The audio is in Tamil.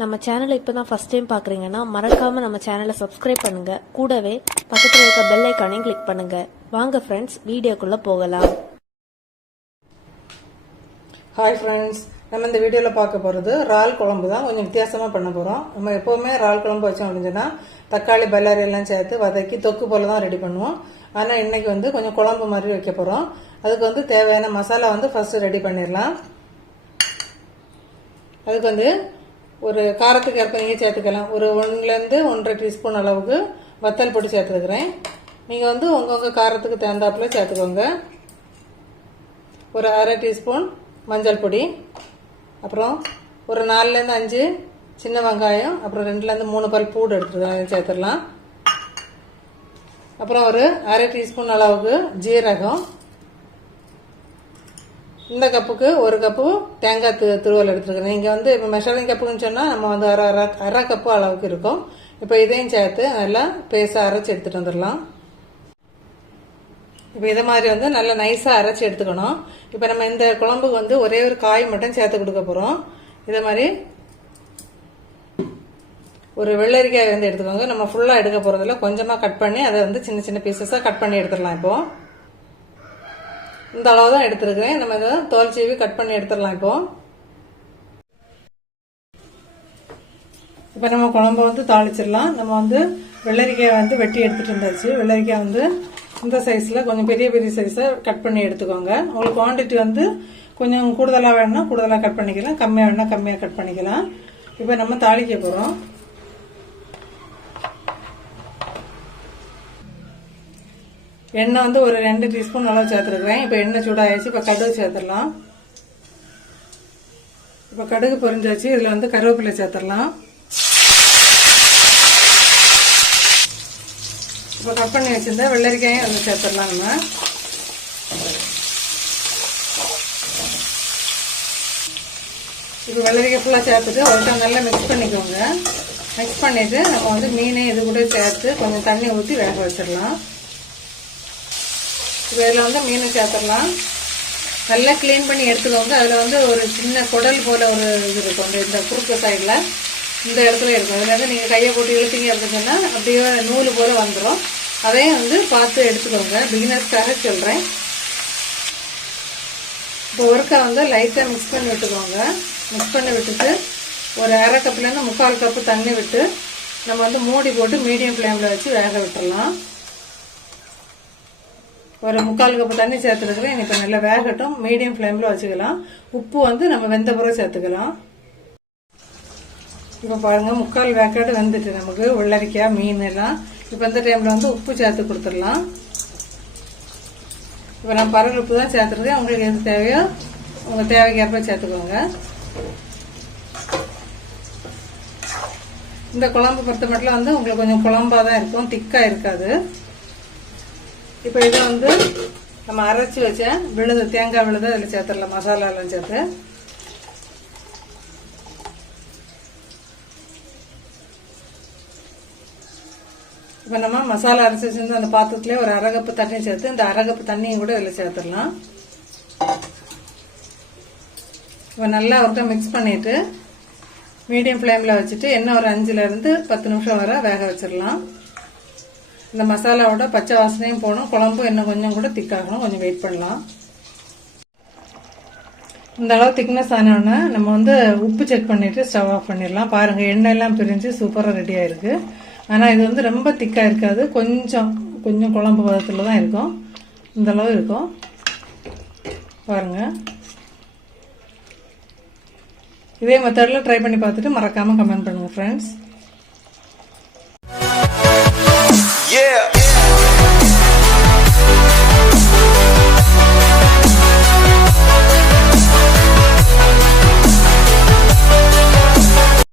நம்ம சேனலை இப்போ தான் ஃபஸ்ட் டைம் பார்க்குறீங்கன்னா மறக்காமல் நம்ம சேனலை சப்ஸ்கிரைப் பண்ணுங்கள் கூடவே பக்கத்தில் இருக்க பெல் ஐக்கானையும் கிளிக் பண்ணுங்கள் வாங்க ஃப்ரெண்ட்ஸ் வீடியோக்குள்ளே போகலாம். ஹாய் ஃப்ரெண்ட்ஸ் நம்ம இந்த வீடியோவில் பார்க்க போகிறது இறால் குழம்பு தான். கொஞ்சம் வித்தியாசமாக பண்ண போகிறோம் நம்ம எப்போவுமே இறால் குழம்பு வச்சோம் அப்படின்னா தக்காளி பல்லாரி எல்லாம் சேர்த்து வதக்கி தொக்கு போல் தான் ரெடி பண்ணுவோம். ஆனால் இன்றைக்கி வந்து கொஞ்சம் குழம்பு மாதிரி வைக்க போகிறோம் அதுக்கு வந்து தேவையான மசாலா வந்து ஃபஸ்ட்டு ரெடி பண்ணிடலாம். அதுக்கு வந்து ஒரு காரத்துக்கு ஏற்ப நீங்கள் சேர்த்துக்கலாம். ஒரு ஒன்றுலேருந்து ஒன்றரை டீஸ்பூன் அளவுக்கு வத்தல் பொடி சேர்த்துருக்குறேன். நீங்கள் வந்து உங்கள் காரத்துக்கு தகுந்தாப்புல சேர்த்துக்கோங்க. ஒரு அரை டீஸ்பூன் மஞ்சள் பொடி. அப்புறம் ஒரு நாலுலேருந்து அஞ்சு சின்ன வெங்காயம். அப்புறம் ரெண்டுலேருந்து மூணு பல் பூடு எடுத்துருக்கேன் சேர்த்துடலாம். அப்புறம் ஒரு அரை டீஸ்பூன் அளவுக்கு ஜீரகம். இந்த கப்புக்கு ஒரு கப்பு தேங்காய் து துருவல் எடுத்துருக்கேன் நீங்கள் வந்து இப்போ மெஷரிங் கப்புன்னு சொன்னால் நம்ம வந்து அரை அரை அரை கப்பு அளவுக்கு இருக்கும். இப்போ இதையும் சேர்த்து நல்லா பேஸாக அரைச்சி எடுத்துகிட்டு வந்துடலாம். இப்போ இதை மாதிரி வந்து நல்லா நைஸாக அரைச்சி எடுத்துக்கணும். இப்போ நம்ம இந்த குழம்புக்கு வந்து ஒரே ஒரு காய் மட்டும் சேர்த்து கொடுக்க போகிறோம் இதை மாதிரி ஒரு வெள்ளரிக்காய் வந்து எடுத்துக்கோங்க. நம்ம ஃபுல்லாக எடுக்க போகிறதில்ல கொஞ்சமாக கட் பண்ணி அதை வந்து சின்ன சின்ன பீசஸாக கட் பண்ணி எடுத்துடலாம் இப்போ. இந்த அளவு தான் எடுத்துருக்கிறேன். நம்ம இதை தோல் சீவி கட் பண்ணி எடுத்துடலாம் இப்போ. இப்போ நம்ம குழம்பு வந்து தாளிச்சிடலாம். நம்ம வந்து வெள்ளரிக்காய் வந்து வெட்டி எடுத்துகிட்டு இருந்தாச்சு வெள்ளரிக்காய் வந்து இந்த சைஸில் கொஞ்சம் பெரிய பெரிய சைஸை கட் பண்ணி எடுத்துக்கோங்க. உங்களுக்கு குவான்டிட்டி வந்து கொஞ்சம் கூடுதலாக வேணும்னா கூடுதலாக கட் பண்ணிக்கலாம். கம்மியாக வேணும்னா கம்மியாக கட் பண்ணிக்கலாம். இப்போ நம்ம தாளிக்க போகிறோம் எண்ணெய் வந்து ஒரு ரெண்டு டீஸ்பூன் அளவு சேர்த்துருக்குறேன். இப்போ எண்ணெய் சூடாகிடுச்சு இப்போ கடுகு சேர்த்துடலாம். இப்போ கடுகு பொரிஞ்சாச்சு. இதில் வந்து கருவேப்பிலை சேர்த்துடலாம். இப்போ கட் பண்ணி வச்சுருந்தா வெள்ளரிக்காயும் அதில் சேர்த்துடலாம் நம்ம. இப்போ வெள்ளரிக்காய் ஃபுல்லாக சேர்த்துட்டு ஒருத்தா நல்லா மிக்ஸ் பண்ணிக்கோங்க. மிக்ஸ் பண்ணிவிட்டு நம்ம வந்து மீனை இது கூட சேர்த்து கொஞ்சம் தண்ணி ஊற்றி வேக வச்சிடலாம். இப்போ இதில் வந்து மீன் சேர்த்துடலாம். நல்லா க்ளீன் பண்ணி எடுத்துக்கோங்க. அதில் வந்து ஒரு சின்ன குடல் போல் ஒரு இது இருக்கும். இந்த- இந்த குறுக்கு சைடில் இந்த இடத்துல இருக்கும். அதில் வந்து நீங்கள் கையை போட்டு இழுத்தீங்க அப்படின்னு சொன்னால் அப்படியே நூல் போல் வந்துடும் அதையும் வந்து பார்த்து எடுத்துக்கோங்க. பிகினர்ஸ்க்காக சொல்கிறேன் இப்போ ஒருக்கா வந்து லைட்டாக மிக்ஸ் பண்ணி விட்டுக்கோங்க. மிக்ஸ் பண்ணி விட்டுட்டு ஒரு அரை கப்புலேருந்து முக்கால் கப்பு தண்ணி விட்டு நம்ம வந்து மூடி போட்டு மீடியம் ஃப்ளேமில் வச்சு வேக விட்டுடலாம் ஒரு முக்கால் கப்பு தண்ணி சேர்த்துருக்குறேன் இப்போ நல்லா வேகட்டும். மீடியம் ஃப்ளேமில் வச்சுக்கலாம். உப்பு வந்து நம்ம வெந்த பிறகு சேர்த்துக்கலாம். இப்போ பாருங்கள் முக்கால் வேக்காடு வெந்துட்டு நமக்கு உள்ளரிக்காய் மீன் எல்லாம். இப்போ இந்த டைமில் வந்து உப்பு சேர்த்து கொடுத்துடலாம். இப்போ நான் பரல் உப்பு தான் சேர்த்துருக்கேன் உங்களுக்கு எது தேவையோ உங்கள் தேவைக்கேற்ப சேர்த்துக்கோங்க. இந்த குழம்பு பொறுத்த மட்டும் வந்து உங்களுக்கு கொஞ்சம் குழம்பாக தான் இருக்கும். திக்காக இருக்காது. இப்போ இதை வந்து நம்ம அரைச்சி வச்ச விழுது தேங்காய் விழுது அதில் சேர்த்துடலாம் மசாலா எல்லாம் சேர்த்து. இப்போ நம்ம மசாலா அரைச்சி வச்சுருந்து அந்த பாத்திரத்துலேயே ஒரு அரகப்பு தண்ணி சேர்த்து இந்த அரகப்பு தண்ணியை தண்ணியும் கூட இதில் சேர்த்துடலாம். இப்போ நல்லா ஒருத்தா மிக்ஸ் பண்ணிட்டு மீடியம் ஃப்ளேமில் வச்சுட்டு எண்ணெய் ஒரு அஞ்சுலேருந்து பத்து நிமிஷம் வர வேக வச்சிடலாம். இந்த மசாலாவோட பச்சை வாசனையும் போகணும். குழம்பும் இன்னும் கொஞ்சம் கூட திக்காகணும் கொஞ்சம் வெயிட் பண்ணலாம். இந்த அளவு திக்னஸ் ஆனோடனே நம்ம வந்து உப்பு செக் பண்ணிட்டு ஸ்டவ் ஆஃப் பண்ணிடலாம். பாருங்க எண்ணெயெல்லாம் பிரிஞ்சு சூப்பராக ரெடி ஆயிருக்கு. ஆனால் இது வந்து ரொம்ப திக்காக இருக்காது. கொஞ்சம் கொஞ்சம் குழம்பு பதத்தில் தான் இருக்கும். இந்த அளவு இருக்கும். பாருங்க. இதே மெத்தடில் ட்ரை பண்ணி பார்த்துட்டு மறக்காமல் கமெண்ட் பண்ணுங்கள் ஃப்ரெண்ட்ஸ் Yeah.